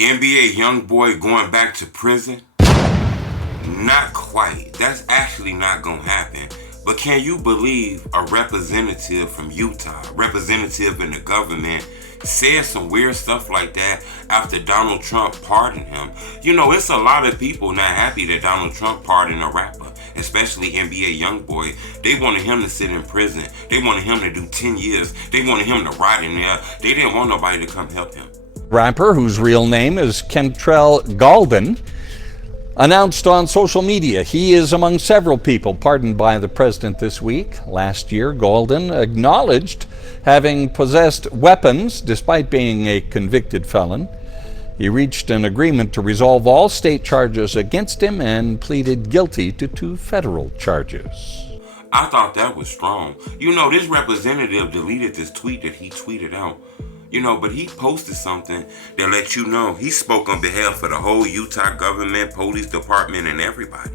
NBA YoungBoy going back to prison? Not quite. That's actually not gonna happen. But can you believe a representative from Utah, representative in the government, said some weird stuff like that after Donald Trump pardoned him? You know, it's a lot of people not happy that Donald Trump pardoned a rapper, especially NBA YoungBoy. They wanted him to sit in prison. They wanted him to do 10 years. They wanted him to rot in there. They didn't want nobody to come help him. Rapper, whose real name is Kentrell Galden, announced on social media he is among several people pardoned by the president this week. Last year, Galden acknowledged having possessed weapons despite being a convicted felon. He reached an agreement to resolve all state charges against him and pleaded guilty to 2 federal charges. I thought that was strong. You know, this representative deleted this tweet that he tweeted out. You know, but he posted something that let you know he spoke on behalf of the whole Utah government, police department, and everybody.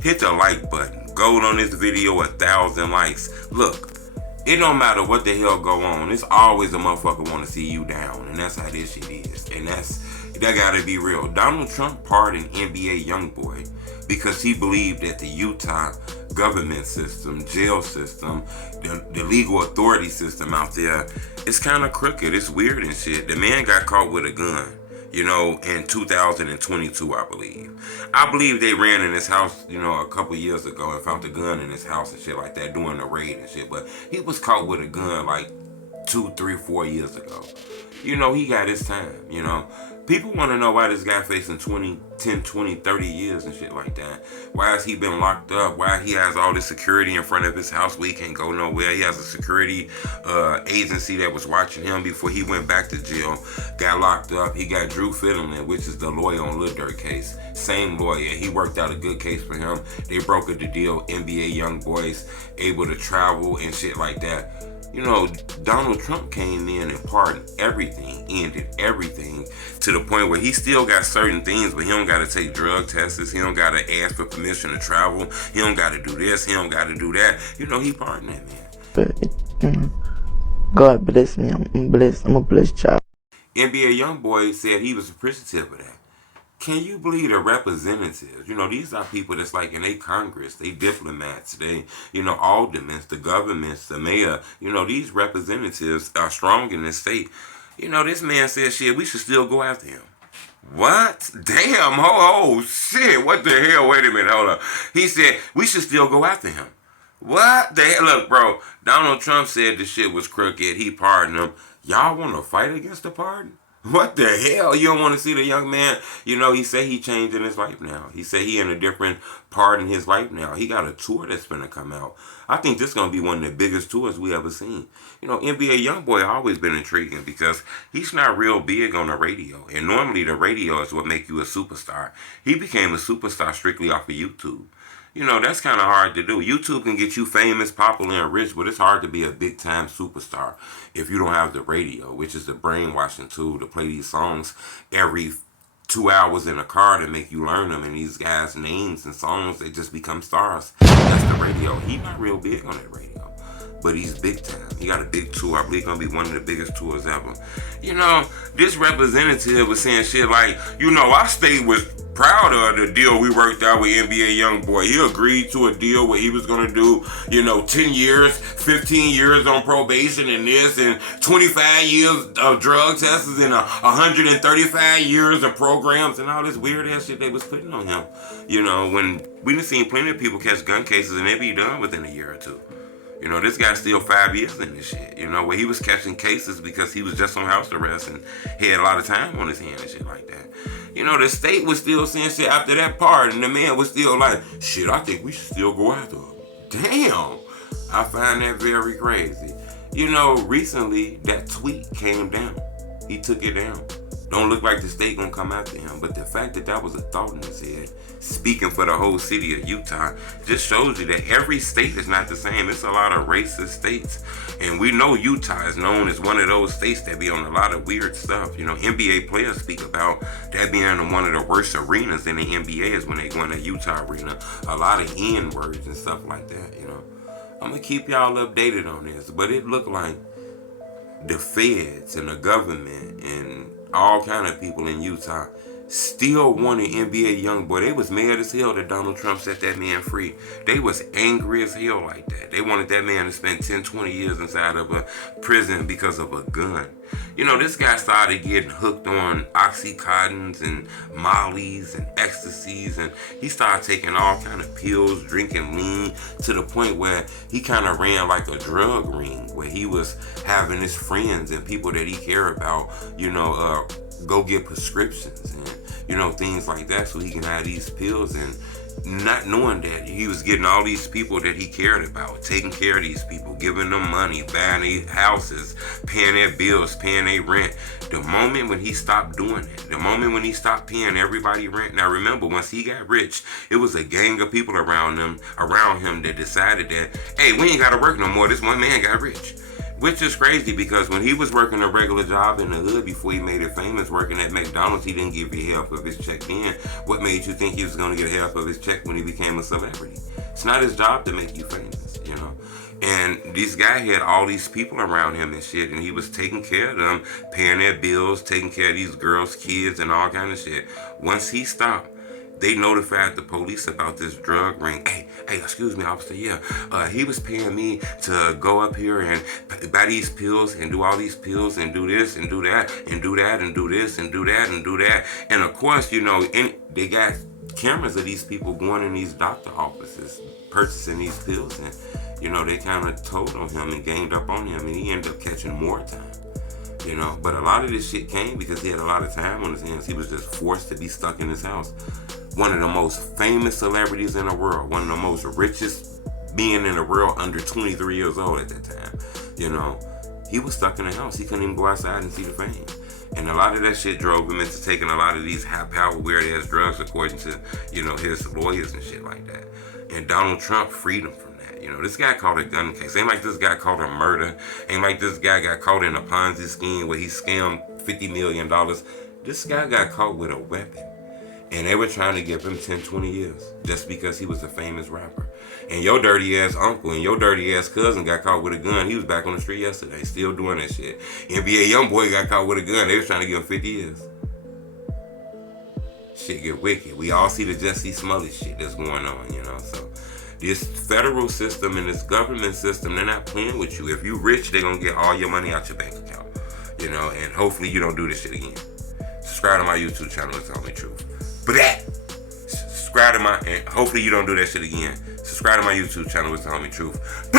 Hit the like button. Go on this video 1,000 likes. Look, it don't matter what the hell go on. It's always a motherfucker want to see you down, and that's how this shit is. And that gotta be real. Donald Trump pardoned NBA YoungBoy because he believed that the Utah government system, jail system, the legal authority system out there, it's kind of crooked. It's weird and shit. The man got caught with a gun, you know, in 2022, I believe. I believe they ran in his house, you know, a couple years ago and found the gun in his house and shit like that, doing the raid and shit. But he was caught with a gun like 2, 3, 4 years ago. You know, he got his time, you know. People want to know why this guy facing 10, 20, 30 years and shit like that. Why has he been locked up? Why he has all this security in front of his house where he can't go nowhere? He has a security agency that was watching him before he went back to jail. Got locked up. He got Drew Fiddleman, which is the lawyer on Lil Durk case. Same lawyer. He worked out a good case for him. They brokered the deal. NBA YoungBoys able to travel and shit like that. You know, Donald Trump came in and pardoned everything, ended everything, to the point where he still got certain things, but he don't got to take drug tests. He don't got to ask for permission to travel. He don't got to do this. He don't got to do that. You know, he pardoned that man. But God bless me. I'm blessed. I'm a blessed child. NBA YoungBoy said he was appreciative of that. Can you believe the representatives? You know, these are people that's like in a Congress, they diplomats, they, you know, aldermen, the governments, the mayor. You know, these representatives are strong in this state. You know, this man said, shit, we should still go after him. What? Damn, oh, shit, what the hell? Wait a minute, hold up. He said, we should still go after him. What the hell? Look, bro, Donald Trump said the shit was crooked. He pardoned him. Y'all want to fight against the pardon? What the hell? You don't want to see the young man? You know, he said he changed in his life now. He said he in a different part in his life now. He got a tour that's going to come out. I think this is going to be one of the biggest tours we ever seen. You know, NBA YoungBoy always been intriguing because he's not real big on the radio. And normally the radio is what make you a superstar. He became a superstar strictly off of YouTube. You know, that's kind of hard to do. YouTube can get you famous, popular, and rich, but it's hard to be a big-time superstar if you don't have the radio, which is the brainwashing tool to play these songs every 2 hours in a car to make you learn them. And these guys' names and songs, they just become stars. That's the radio. He's not real big on that radio, but he's big time. He got a big tour. I believe it's going to be one of the biggest tours ever. You know, this representative was saying shit like, you know, our state was proud of the deal we worked out with NBA YoungBoy. He agreed to a deal where he was going to do, you know, 10 years, 15 years on probation and this, and 25 years of drug tests and 135 years of programs and all this weird ass shit they was putting on him. You know, when we done seen plenty of people catch gun cases and they be done within a year or two. You know, this guy's still 5 years in this shit. You know, where he was catching cases because he was just on house arrest and he had a lot of time on his hands and shit like that. You know, the state was still saying shit after that part, and the man was still like, shit, I think we should still go after him. Damn. I find that very crazy. You know, recently, that tweet came down. He took it down. Don't look like the state gonna come after him, but the fact that that was a thought in his head, speaking for the whole city of Utah, just shows you that every state is not the same. It's a lot of racist states, and we know Utah is known as one of those states that be on a lot of weird stuff. You know, NBA players speak about that being one of the worst arenas in the NBA is when they go in the Utah arena. A lot of N-words and stuff like that, you know. I'm gonna keep y'all updated on this, but it looked like the feds and the government and all kind of people in Utah still wanted NBA YoungBoy. They was mad as hell that Donald Trump set that man free. They was angry as hell like that. They wanted that man to spend 10, 20 years inside of a prison because of a gun. You know, this guy started getting hooked on Oxycontins and Mollies and Ecstasies, and he started taking all kind of pills, drinking lean, to the point where he kind of ran like a drug ring, where he was having his friends and people that he cared about, go get prescriptions and, things like that so he can have these pills, and not knowing that he was getting all these people that he cared about, taking care of these people, giving them money, buying their houses, paying their bills, paying their rent. The moment when he stopped doing it, the moment when he stopped paying everybody rent. Now remember, once he got rich, it was a gang of people around him that decided that, hey, we ain't gotta work no more. This one man got rich. Which is crazy, because when he was working a regular job in the hood before he made it famous, working at McDonald's, he didn't give you half of his check then. What made you think he was going to get half of his check when he became a celebrity? It's not his job to make you famous, And this guy had all these people around him and shit, and he was taking care of them, paying their bills, taking care of these girls' kids and all kind of shit. Once he stopped, they notified the police about this drug ring. Hey, excuse me, officer, he was paying me to go up here and buy these pills and do all these pills and do this and do that and do that and do this and do that and do that. And of course, they got cameras of these people going in these doctor offices, purchasing these pills, and, they kind of told on him and ganged up on him, and he ended up catching more time. But a lot of this shit came because he had a lot of time on his hands. He was just forced to be stuck in his house. One of the most famous celebrities in the world, one of the most richest being in the world, under 23 years old at that time. He was stuck in the house. He couldn't even go outside and see the fame. And a lot of that shit drove him into taking a lot of these high-power, weird-ass drugs, according to, his lawyers and shit like that. And Donald Trump freed him from that. This guy caught a gun case. Ain't like this guy caught a murder. Ain't like this guy got caught in a Ponzi scheme where he scammed $50 million. This guy got caught with a weapon. And they were trying to give him 10, 20 years just because he was a famous rapper. And your dirty ass uncle and your dirty ass cousin got caught with a gun. He was back on the street yesterday, still doing that shit. NBA YoungBoy got caught with a gun. They was trying to give him 50 years. Shit get wicked. We all see the Jussie Smollett shit that's going on, So this federal system and this government system, they're not playing with you. If you rich, they're going to get all your money out your bank account. And hopefully you don't do this shit again. Subscribe to my YouTube channel, It's Tell Me Truth. But subscribe to and hopefully you don't do that shit again. Subscribe to my YouTube channel, It's the Homie Truth.